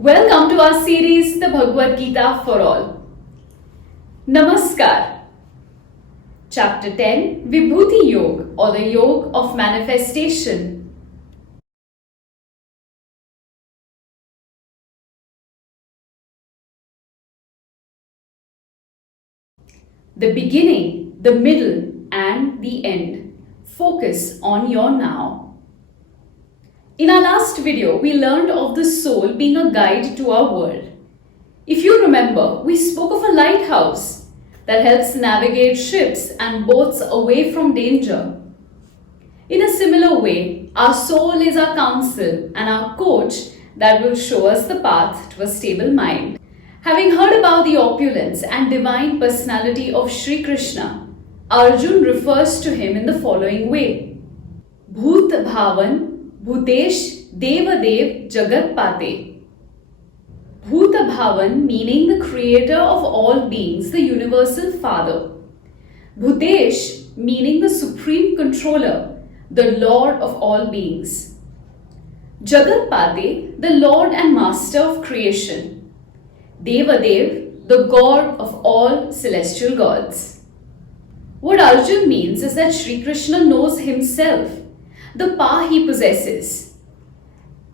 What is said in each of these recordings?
Welcome to our series, the Bhagavad Gita for All. Namaskar. Chapter 10, Vibhuti Yog, or the Yog of Manifestation. The beginning, the middle, and the end. Focus on your now. In our last video, we learned of the soul being a guide to our world. If you remember, we spoke of a lighthouse that helps navigate ships and boats away from danger. In a similar way, our soul is our counsel and our coach that will show us the path to a stable mind. Having heard about the opulence and divine personality of Shri Krishna, Arjun refers to him in the following way. Bhut Bhavan Bhutesh Devadev Jagat Pate. Bhuta Bhavan meaning the creator of all beings, the universal father. Bhutesh meaning the supreme controller, the lord of all beings. Jagat Pate, the lord and master of creation. Devadev, the god of all celestial gods. What Arjun means is that Shri Krishna knows himself, the power he possesses.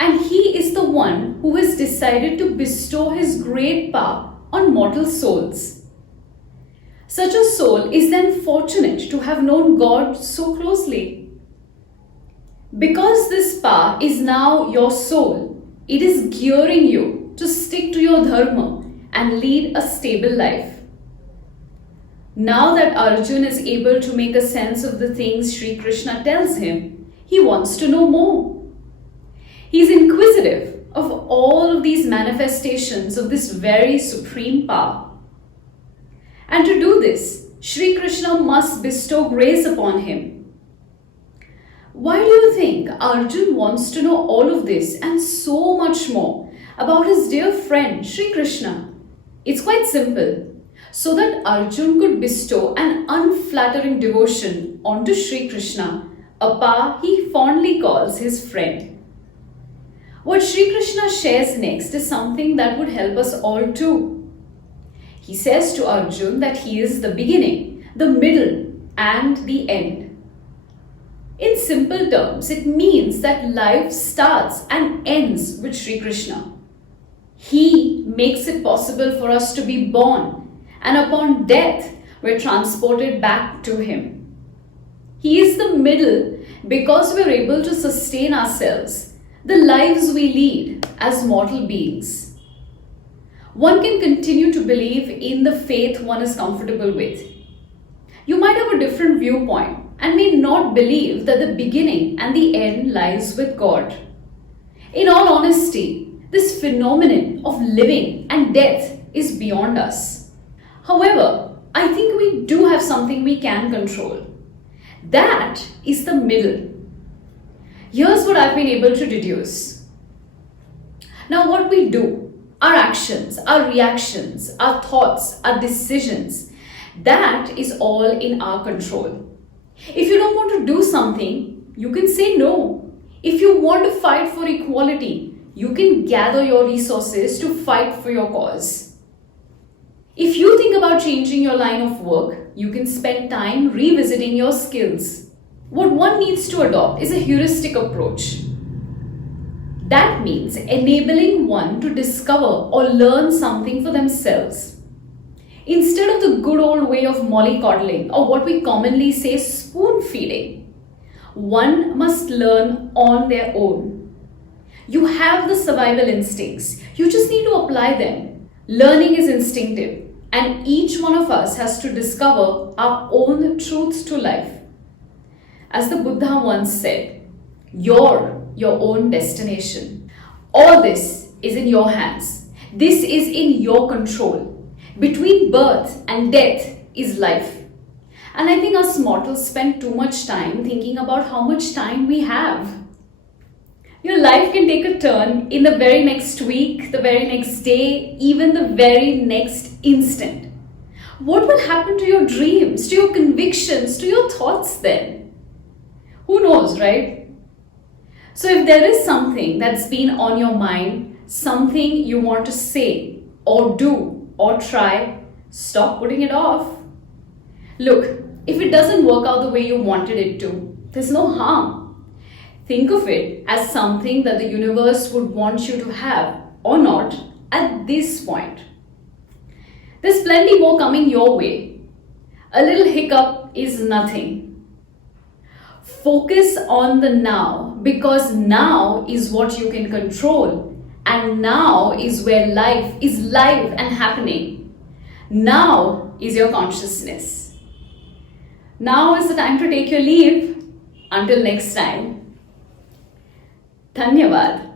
And he is the one who has decided to bestow his great power on mortal souls. Such a soul is then fortunate to have known God so closely. Because this power is now your soul, it is gearing you to stick to your dharma and lead a stable life. Now that Arjun is able to make a sense of the things Shri Krishna tells him, he wants to know more. He is inquisitive of all of these manifestations of this very supreme power. And to do this, Shri Krishna must bestow grace upon him. Why do you think Arjun wants to know all of this and so much more about his dear friend Shri Krishna? It's quite simple. So that Arjun could bestow an unflattering devotion onto Shri Krishna, a power he fondly calls his friend. What Shri Krishna shares next is something that would help us all too. He says to Arjun that he is the beginning, the middle, and the end. In simple terms, it means that life starts and ends with Shri Krishna. He makes it possible for us to be born, and upon death, we're transported back to him. He is the middle because we're able to sustain ourselves, the lives we lead as mortal beings. One can continue to believe in the faith one is comfortable with. You might have a different viewpoint and may not believe that the beginning and the end lies with God. In all honesty, this phenomenon of living and death is beyond us. However, I think we do have something we can control. That is the middle. Here's what I've been able to deduce. Now, what we do, our actions, our reactions, our thoughts, our decisions, that is all in our control. If you don't want to do something, you can say no. If you want to fight for equality, you can gather your resources to fight for your cause. If you think about changing your line of work, you can spend time revisiting your skills. What one needs to adopt is a heuristic approach. That means enabling one to discover or learn something for themselves. Instead of the good old way of mollycoddling, or what we commonly say spoon feeding, one must learn on their own. You have the survival instincts. You just need to apply them. Learning is instinctive. And each one of us has to discover our own truths to life. As the Buddha once said, you're your own destination. All this is in your hands. This is in your control. Between birth and death is life. And I think us mortals spend too much time thinking about how much time we have. Your life can take a turn in the very next week, the very next day, even the very next instant. What will happen to your dreams, to your convictions, to your thoughts then? Who knows, right? So if there is something that's been on your mind something you want to say or do or try, stop putting it off. Look, if it doesn't work out the way you wanted it to, there's no harm. Think of it as something that the universe would want you to have or not at this point. There's plenty more coming your way. A little hiccup is nothing. Focus on the now, because now is what you can control, and now is where life is live and happening. Now is your consciousness. Now is the time to take your leave. Until next time. Dhanyavad.